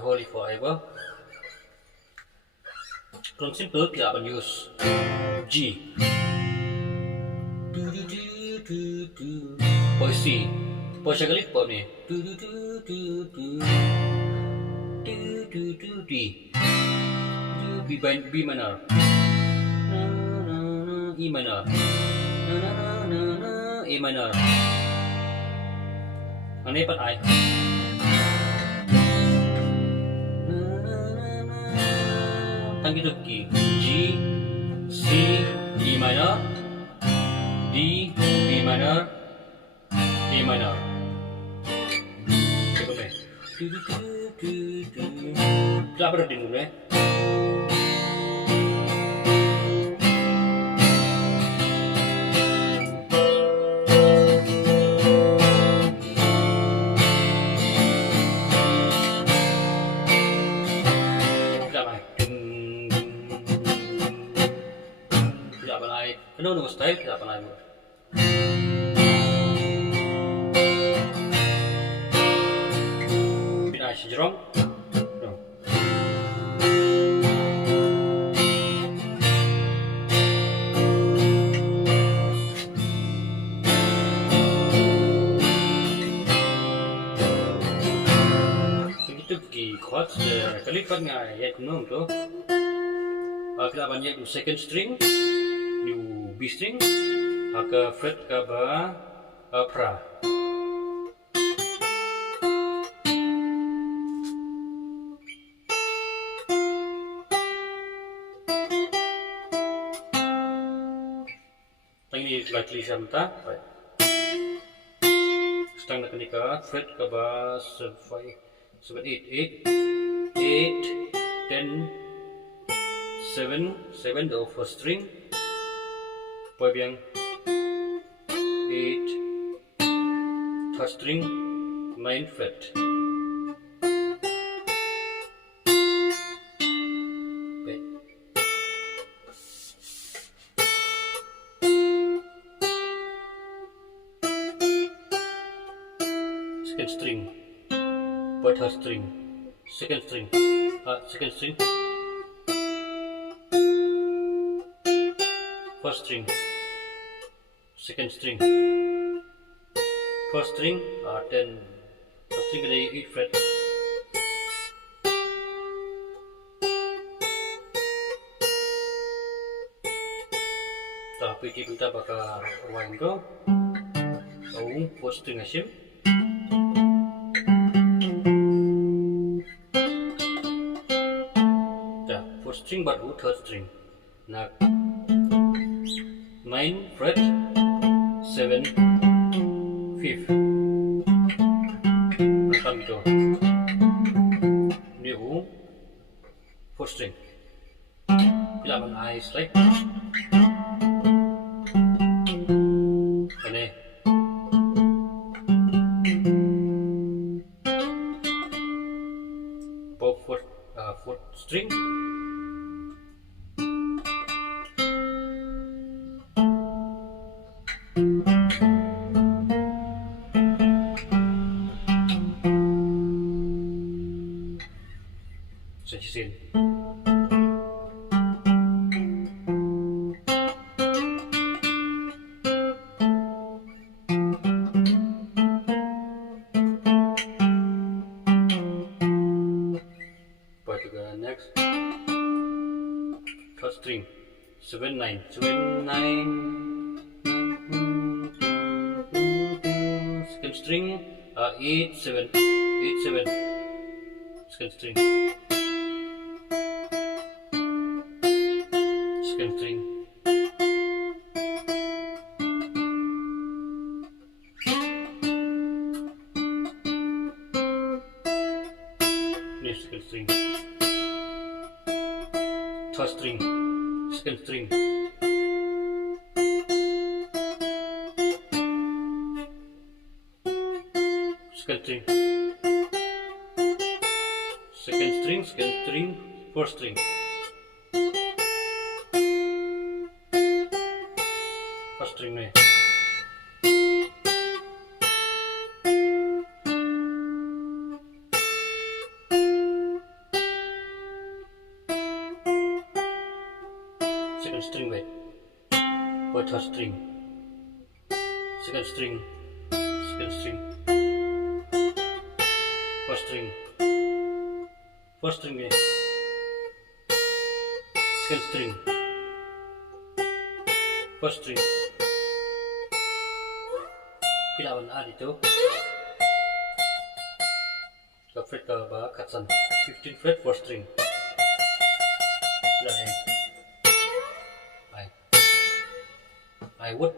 Holy forever. Kurang simple, kita akan use G. Poi C. Poi siya galit po ni. D. B minor. E minor. A minor. Ang nepat ay tanggi G, C, E minor, D, B minor, A minor. Cukup eh. Kita berdiri dulu eh. Ano nung style kita panay mo. Pinay si Jerome. No. Begitu pergi chords kalipat nga ya kumno to. Kita banyak du second string. New B string, ke fret ke ba, pra. Ini likely samta. Stang nak nikah fret ke ba 7 8 10 7 the first string. Poi biang 8 third string 9 fret. Second string, poi third string, second string, first string, second string, first string, then first string ada 8 fret. Tapi kita bakal rewind ke, first string asyik. First string baru third string. Nah. 9 fret 7 5th macam itu. New fourth string. Bila man I strike ini fourth string. Sekisin. But next third string 7 9 7 9 second string 8 7 8 7 second string second string next second string third string second string second string second string second string fourth string first string này second string vậy và third string second string second string first string này second string first string kailangan na dito sa fret ka ba katsan 15th fret fourth string là em I would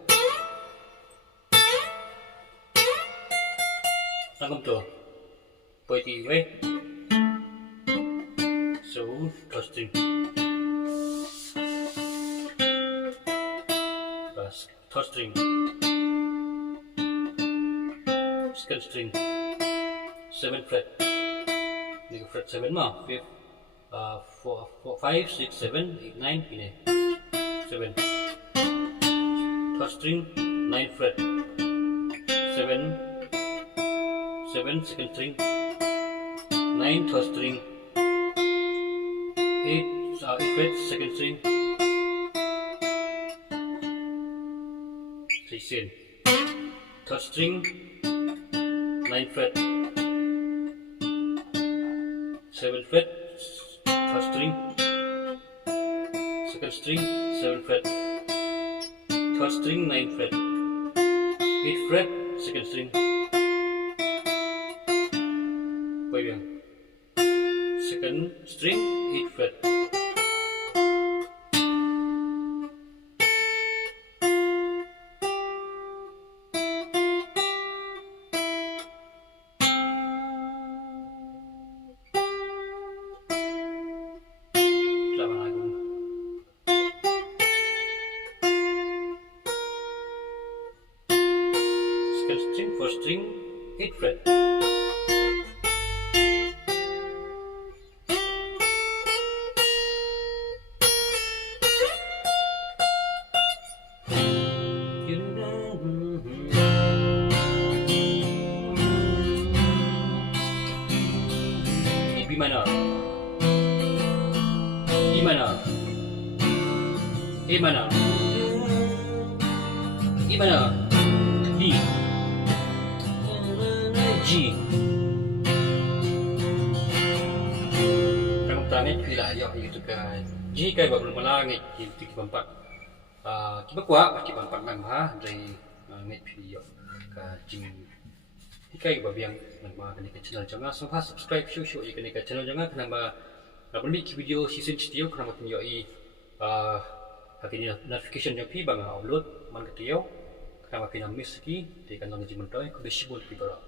tangam to peit way so third string bas third string second string 7th fret ni fret 7 mà 5 6 7 8 9 ini 7 third string 9th fret 7 7 second string 9 third string 8 fret second string sekisin third string 9th fret 7th fret third string second string 7th fret third string 9th fret 8th fret second string quay bien second string 8th fret second string, first string, 8th fret. B minor, E minor, A minor, E minor, D, G. Trong tangan pila ayah itu kan. G kai belum melangit itu kita empat. Kita kuat kita empat memang dari ngit video ka jing. Kai babiang nama kena channel jangan sampai subscribe show je kena channel jangan kenapa nak beli video season video kenapa tunjuk hari ini notification yang pi bang upload man ketio kenapa kena miss lagi di kanal jimentoy kuda sibul pi bara